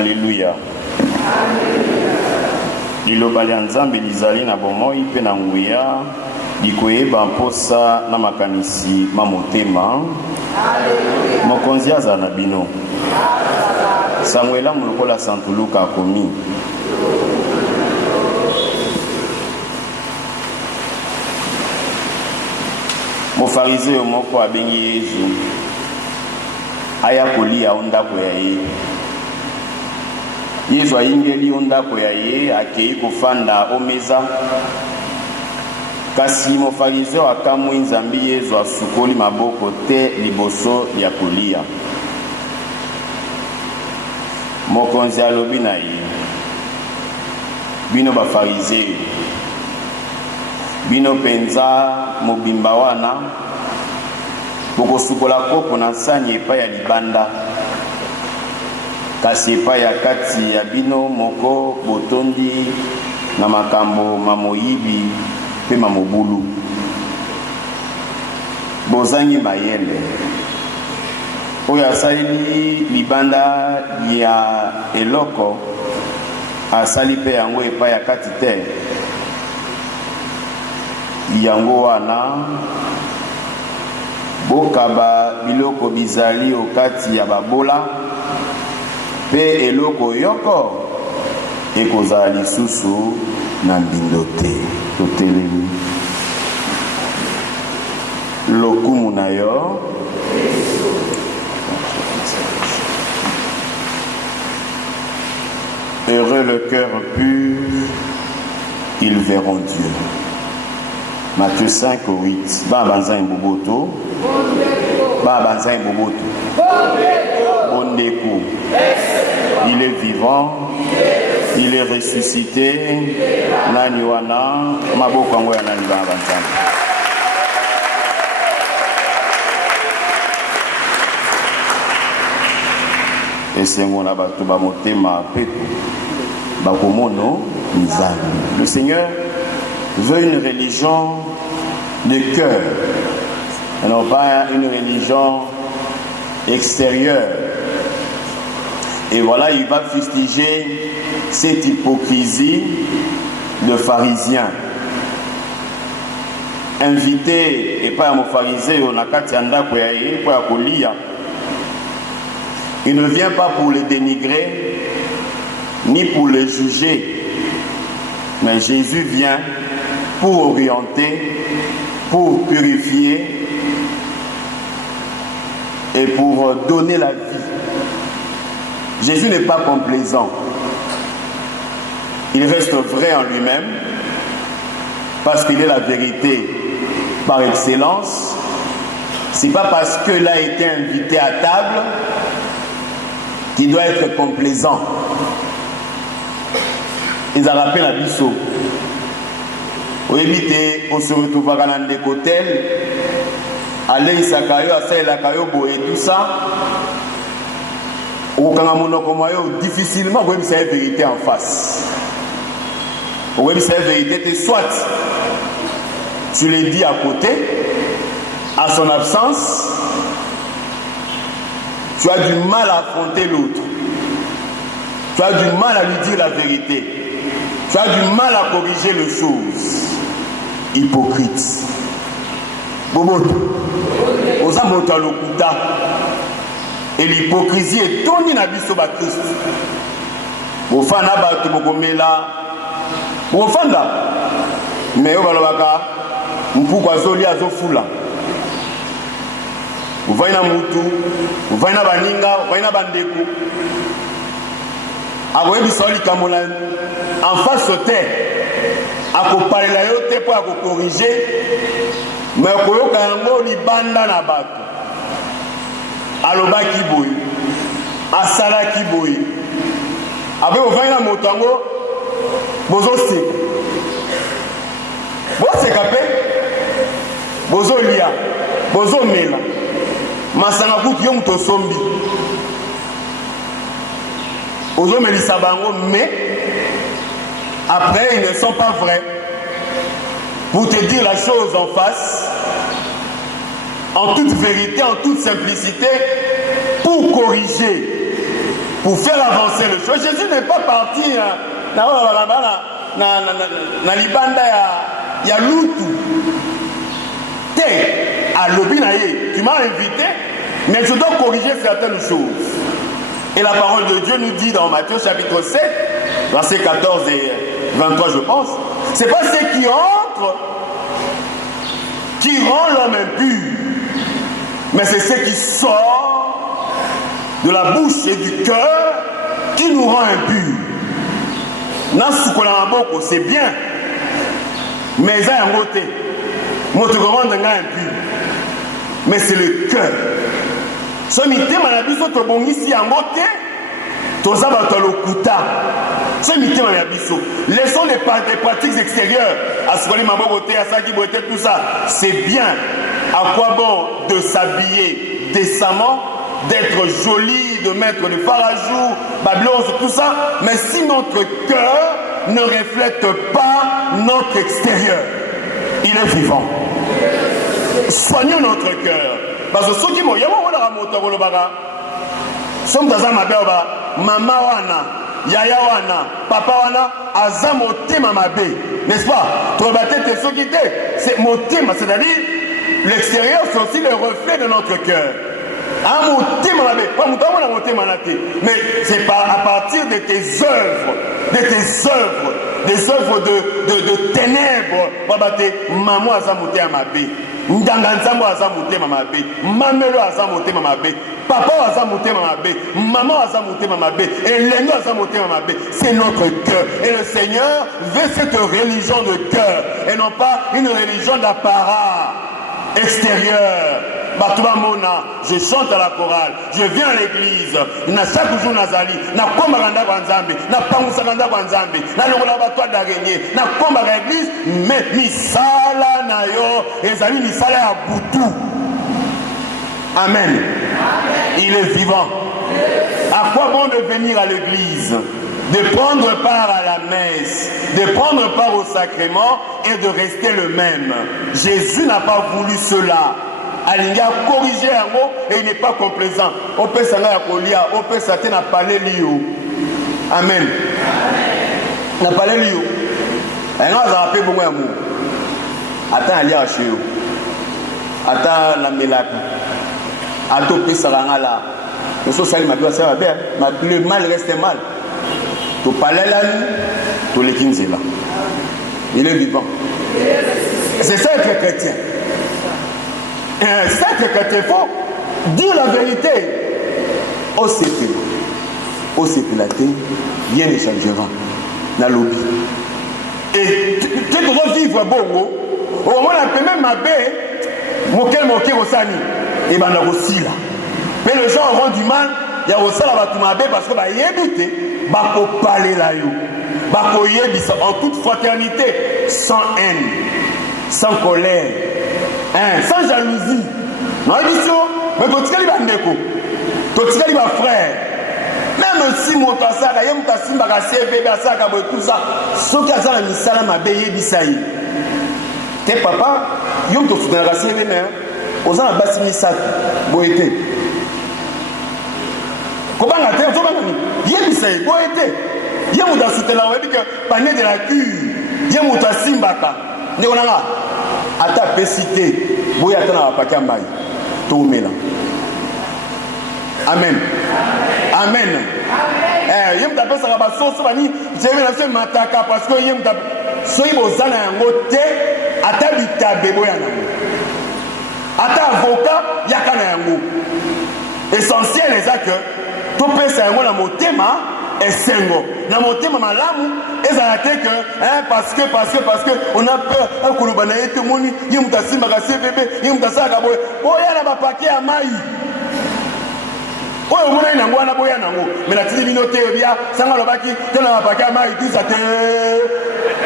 Alléluia. Liloba lya Nzambe lizali na bomoi pe na nguya likoyeba mposa na makanisi mamotema. Mokonzi aza na bino. Samuela mulukola Santuluka akomi. Mofariseo moko abengi Yesu aya kolia ondako ya ye. Yesu ayingeli ondako ya ye akei kofanda omeza. Kasi mofariseo akamwi Nzambi Yesu asukoli maboko te liboso ya kolia. Mokonzi alobi na ye, bino bafariseo, bino penza mobimba wana bokosukola kopo na sani epai ya libanda, kasi epai ya kati ya bino moko botondi na makambo mamoyibi pe mamobulu. Bozangi mayele oyo asali libanda ya eloko asali pe yango epai ya kati te. Yango wana bokaba biloko bizali okati ya babola pe eloko yoko ekozala lisusu na mbindo te. Totelemi lokumu na yo. Heureux le cœur pur, ils verront Dieu. Matthieu 5:8. Babanza imboboto. Babanza imboboto. Ondeko. Il est vivant. Il est ressuscité. Nani wana maboko yango ya nani babanza. Et c'est mon abato ba motema peto. Bakomono nzambe. Le Seigneur veut une religion de cœur, et non pas une religion extérieure. Et voilà, il va fustiger cette hypocrisie de pharisiens. Invité et pas un pharisien, on a il ne vient pas pour le dénigrer ni pour le juger, mais Jésus vient pour orienter, pour purifier et pour donner la vie. Jésus n'est pas complaisant. Il reste vrai en lui-même parce qu'il est la vérité par excellence. Ce n'est pas parce qu'il a été invité à table qu'il doit être complaisant. Ils ont rappelé la biseau. Au éviter, on se retrouve à un hôtel, aller à Sakayo, à Sakayobo et tout ça. Au Kangamonokomayo, difficilement, vous avez la vérité en face. Vous avez la vérité, soit tu l'as dit à côté, à son absence, tu as du mal à affronter l'autre. Tu as du mal à lui dire la vérité. Tu as du mal à corriger les choses. Hypocrite. Boboto. Ozamoto lokuta. Et l'hypocrisie est toni na biso ba Christ. Bofana ba tobomela. Bofanda. Mais yo balobaka mpuko azoli azofula. Uvaina mutu, uvaina baninga, uvaina bandeko. Agoyebi soli kamola en face te. Akopalela yo te po akokorriger. Mais koyoka yango libanda na bato. Alobaki boye. Asalaki boye. Abe uvaina moto yango bozo seka. Bozo seka pe. Bozo lia. Bozo mela. Masanga kuki yo muto sombi. Ozo melisa bango, mais après ils ne sont pas vrais. Pour te dire la chose en face, en toute vérité, en toute simplicité, pour corriger, pour faire avancer le choses. Jésus n'est pas parti na libanda ya lutu. À l'obinaye, tu m'as invité, mais je dois corriger certaines choses. Et la parole de Dieu nous dit dans Matthieu chapitre 7, versets 14 et 23, je pense, c'est pas ceux qui entrent qui rend l'homme impur, mais c'est ceux qui sortent de la bouche et du cœur qui nous rend impurs. C'est bien, mais ça a voté. Mais c'est le cœur. Ce mité manabiso to bongisi yango te toza bato lokuta. Ce mité manabiso. Laissons les pratiques extérieures. Asukoli maboko te, asaki bote, tout ça. C'est bien. À quoi bon de s'habiller décemment, d'être joli, de mettre le farajou, babylon, tout ça. Mais si notre cœur ne reflète pas notre extérieur, il est vivant. Soignons notre cœur. Parce que ceux qui m'ont dit, maman wana, yaya wana, papa wana, azam au thème mabe. N'est-ce pas? C'est mon thème, c'est-à-dire l'extérieur, c'est aussi le reflet de notre cœur. Mais c'est à partir de tes œuvres, des œuvres de ténèbres. Maman azamote amabe, ndanganzambo azamote mamabe, mamelo azamote mamabe, papa azamote mamabe, maman azamote mamabe, et l'ennemi azamote mamabe. C'est notre cœur. Et le Seigneur veut cette religion de cœur et non pas une religion d'apparat extérieur. Je chante à la chorale, je viens à l'église, na chaque jour nazali, na kombaranda kwa nzambe, na pangusakanda kwa nzambe, na longola batwa d'araignée, na kombara église, mais misala na yo, ezali misala ya butu. Amen. Il est vivant. À quoi bon de venir à l'église, de prendre part à la messe, de prendre part au sacrement et de rester le même? Jésus n'a pas voulu cela. Alinga corriger yango et il n'est pas complaisant. On peut s'en aller à Kolia, on peut s'attendre à parler liou. Amen. Na parler liou. Et on a appelé beaucoup d'amour. Attends aller à chez eux. Attends la mélate. Attends que ça va là. Le social m'a dit ça va bien. Le mal reste mal. Tu parles là, tu les 15 là. Il est vivant. C'est ça être chrétien. C'est que quand il faut dire la vérité, au séculaté, rien ne changera dans le lobby. Et tu dois vivre bon, au moment où même ma baie, moqué au sani, et ben aussi là. Mais les gens auront du mal, il y a aussi là ma baie parce que bah y éviter, bah pour parler là yo, bah pour y éviter en toute fraternité, sans haine, sans colère. Sans jalousie. Non, mais tu as frère. Même si mon tassaka, yem tassimba ka CV, asaka boy tout ça. Ce qui a ça la misala ma beye bisaï. Tes papa, yom to soudan ka CV né. Oza basi misaka boyete. Kobanga te, to banga ni. Yem bisaï boyete. Yem da soutela webi que panier de la cure. Yem ta simbaka. Ne onanga. Ata pesité, boya tana pakia mai, tout mela. Amen. Amen. Yem ta pesa ba so bani, jeme na se mataka parce que yem ta so ibozana yango te, ata bitabe boya nango. Ata avocat yakana yango. Essentiel est ça que tout pesa yango na motema esengo. Na motema malamu ezalate que parce que on a peur un kolobana ete moni yem tasimba ka CVB yem tasaka boy boya na ba paquet ya mai oyo mona ina ngwana boya nango mais la tili bino te bia sanga lobaki te na ba paquet ya mai tout ça te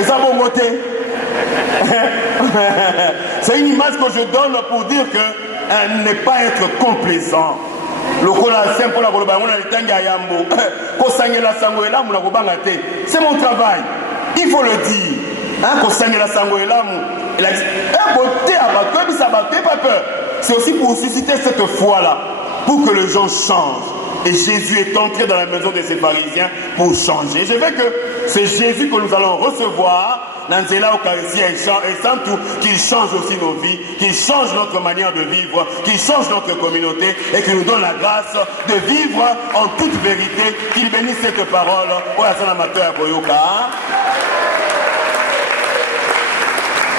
eza bongo te. C'est une image que je donne pour dire que ne pas être complaisant. C'est mon travail, il faut le dire. C'est aussi pour susciter cette foi-là, pour que les gens changent. Et Jésus est entré dans la maison de ces pharisiens pour changer. Je veux que c'est Jésus que nous allons recevoir dans Zéla Eucharistie et tout, qu'il change aussi nos vies, qu'il change notre manière de vivre, qu'il change notre communauté et qu'il nous donne la grâce de vivre en toute vérité, qu'il bénisse cette parole.